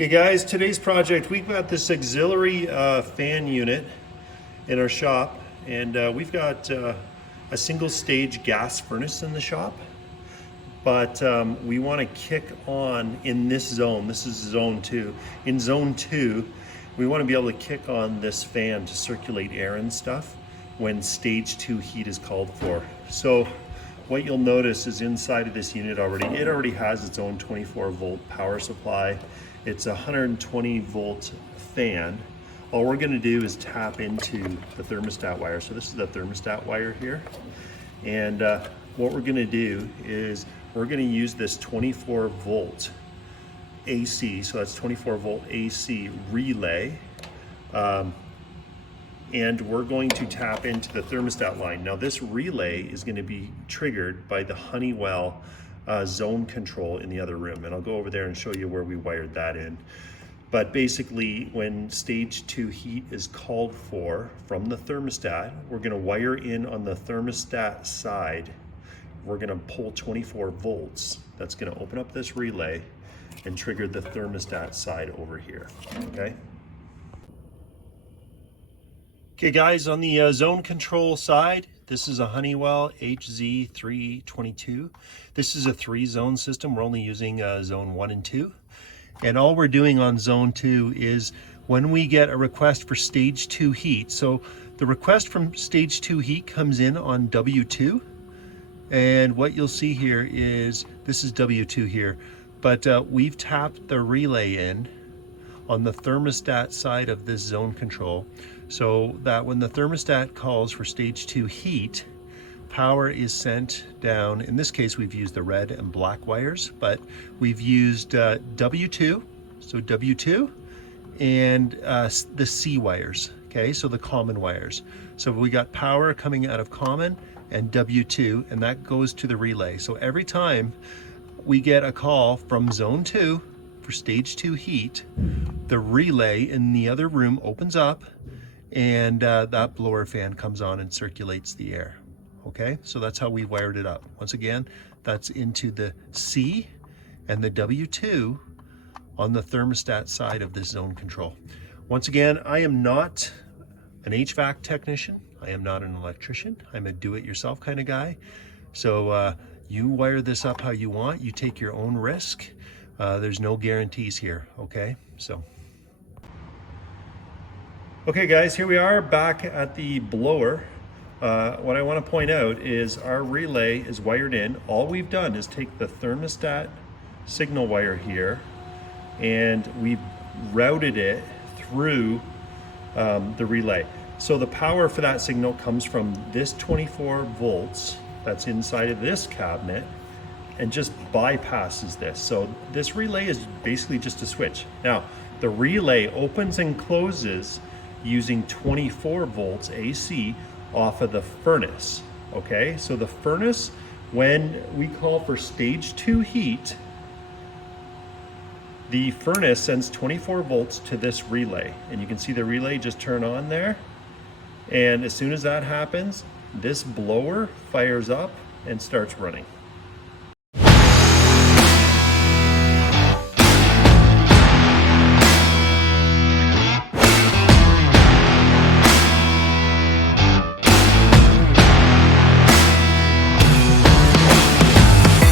Okay guys, today's project, we've got this auxiliary fan unit in our shop, and we've got a single stage gas furnace in the shop, but we want to kick on in this zone. This is zone 2. In zone 2, we want to be able to kick on this fan to circulate air and stuff when stage 2 heat is called for. So what you'll notice is inside of this unit it already has its own 24 volt power supply. It's a 120 volt fan. All we're going to do is tap into the thermostat wire. So this is the thermostat wire here. And what we're going to do is we're going to use this 24 volt AC, so that's 24 volt AC relay. And we're going to tap into the thermostat line. Now this relay is going to be triggered by the Honeywell zone control in the other room, and I'll go over there and show you where we wired that in. But basically, when stage 2 heat is called for from the thermostat, we're going to wire in on the thermostat side. We're going to pull 24 volts. That's going to open up this relay and trigger the thermostat side over here. Okay guys, on the zone control side, this is a Honeywell HZ322. This is a 3-zone system. We're only using zone 1 and 2. And all we're doing on zone 2 is when we get a request for stage 2 heat. So the request from stage 2 heat comes in on W2. And what you'll see here is, this is W2 here, but we've tapped the relay in on the thermostat side of this zone control, so that when the thermostat calls for stage 2 heat, power is sent down. In this case, we've used the red and black wires, but we've used W2, so W2, and the C wires, okay, so the common wires. So we got power coming out of common and W2, and that goes to the relay. So every time we get a call from zone 2 for stage 2 heat, the relay in the other room opens up, and that blower fan comes on and circulates the air. Okay, so that's how we wired it up. Once again, that's into the C and the W2 on the thermostat side of this zone control. Once again, I am not an HVAC technician. I am not an electrician. I'm a do-it-yourself kind of guy. So you wire this up how you want. You take your own risk. There's no guarantees here, okay? So. Okay guys, here we are back at the blower. What I want to point out is our relay is wired in. All we've done is take the thermostat signal wire here, and we've routed it through the relay. So the power for that signal comes from this 24 volts that's inside of this cabinet and just bypasses this. So this relay is basically just a switch. Now, the relay opens and closes using 24 volts AC off of the furnace, okay? So the furnace, when we call for stage 2 heat, the furnace sends 24 volts to this relay, and you can see the relay just turn on there. And as soon as that happens, this blower fires up and starts running.